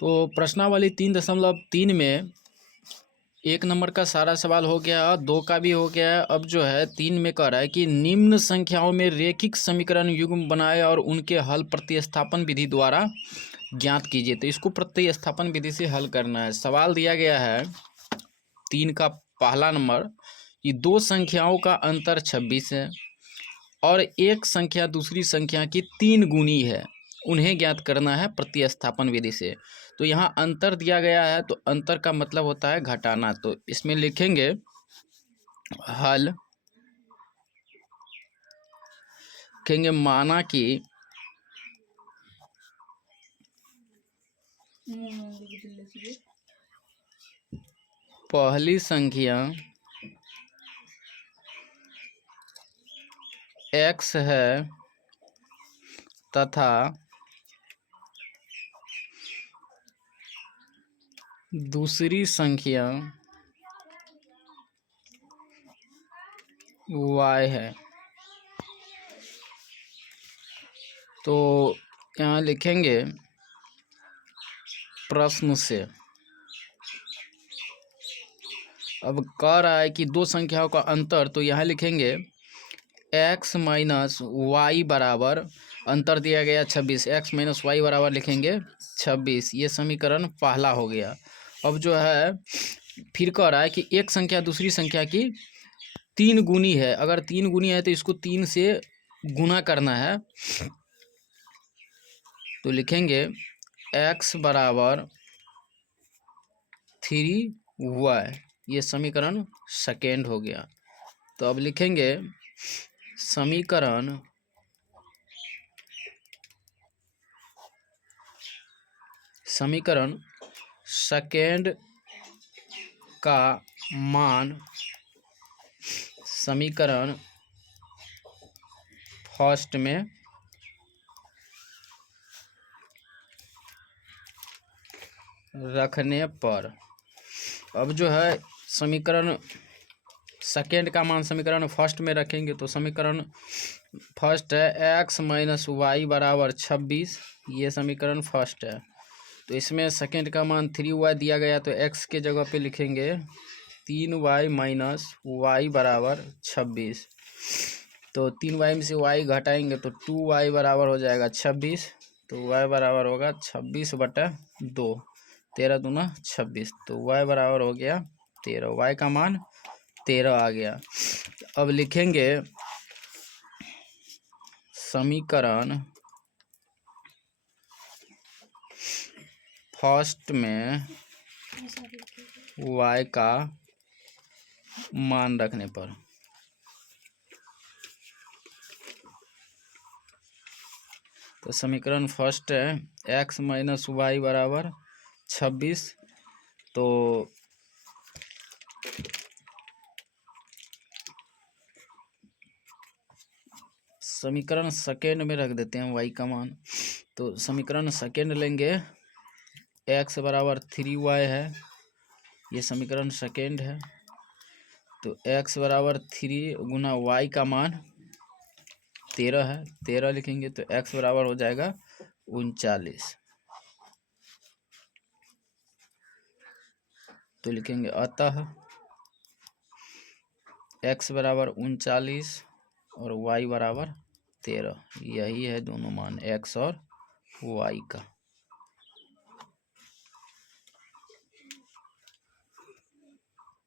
तो प्रश्नावली 3.3 में 1 नंबर का सारा सवाल हो गया, 2 का भी हो गया। अब जो है 3 में कह रहा है कि निम्न संख्याओं में रेखिक समीकरण युग्म बनाए और उनके हल प्रतिस्थापन विधि द्वारा ज्ञात कीजिए। तो इसको प्रतिस्थापन विधि से हल करना है। सवाल दिया गया है 3 का पहला नंबर कि 2 संख्याओं का अंतर 26 है और एक संख्या दूसरी संख्या की 3 गुनी है, उन्हें ज्ञात करना है प्रतिस्थापन विधि से। तो यहाँ अंतर दिया गया है, तो अंतर का मतलब होता है घटाना। तो इसमें लिखेंगे हल, लिखेंगे माना कि पहली संख्या x है तथा दूसरी संख्या y है। तो यहाँ लिखेंगे प्रश्न से, अब कह रहा है कि 2 संख्याओं का अंतर, तो यहाँ लिखेंगे x माइनस वाई बराबर, अंतर दिया गया 26, x माइनस वाई बराबर लिखेंगे 26। ये समीकरण पहला हो गया। अब जो है फिर कह रहा है कि एक संख्या दूसरी संख्या की 3 गुनी है। अगर 3 गुनी है तो इसको 3 से गुना करना है। तो लिखेंगे x बराबर 3y, ये समीकरण सेकेंड हो गया। तो अब लिखेंगे समीकरण सेकेंड का मान समीकरण फर्स्ट में रखने पर, अब जो है समीकरण सेकेंड का मान समीकरण फर्स्ट में रखेंगे। तो समीकरण फर्स्ट है x माइनस वाई बराबर 26, ये समीकरण फर्स्ट है। तो इसमें सेकेंड का मान 3y दिया गया, तो x के जगह पे लिखेंगे 3y माइनस वाई बराबर 26। तो 3y में से y घटाएंगे तो 2y बराबर हो जाएगा 26। तो y बराबर होगा 26/2, 13 दूना 26। तो y बराबर हो गया 13, y का मान 13 आ गया। अब लिखेंगे समीकरण फर्स्ट में y का मान रखने पर, तो समीकरण फर्स्ट है x माइनस वाई बराबर 26। तो समीकरण सेकेंड में रख देते हैं y का मान। तो समीकरण सेकेंड लेंगे, x बराबर 3y है, ये समीकरण सेकेंड है। तो x बराबर 3 गुना y का मान 13 है, 13 लिखेंगे तो x बराबर हो जाएगा 39। तो लिखेंगे अतः x बराबर 39 और y बराबर 13, यही है दोनों मान x और y का।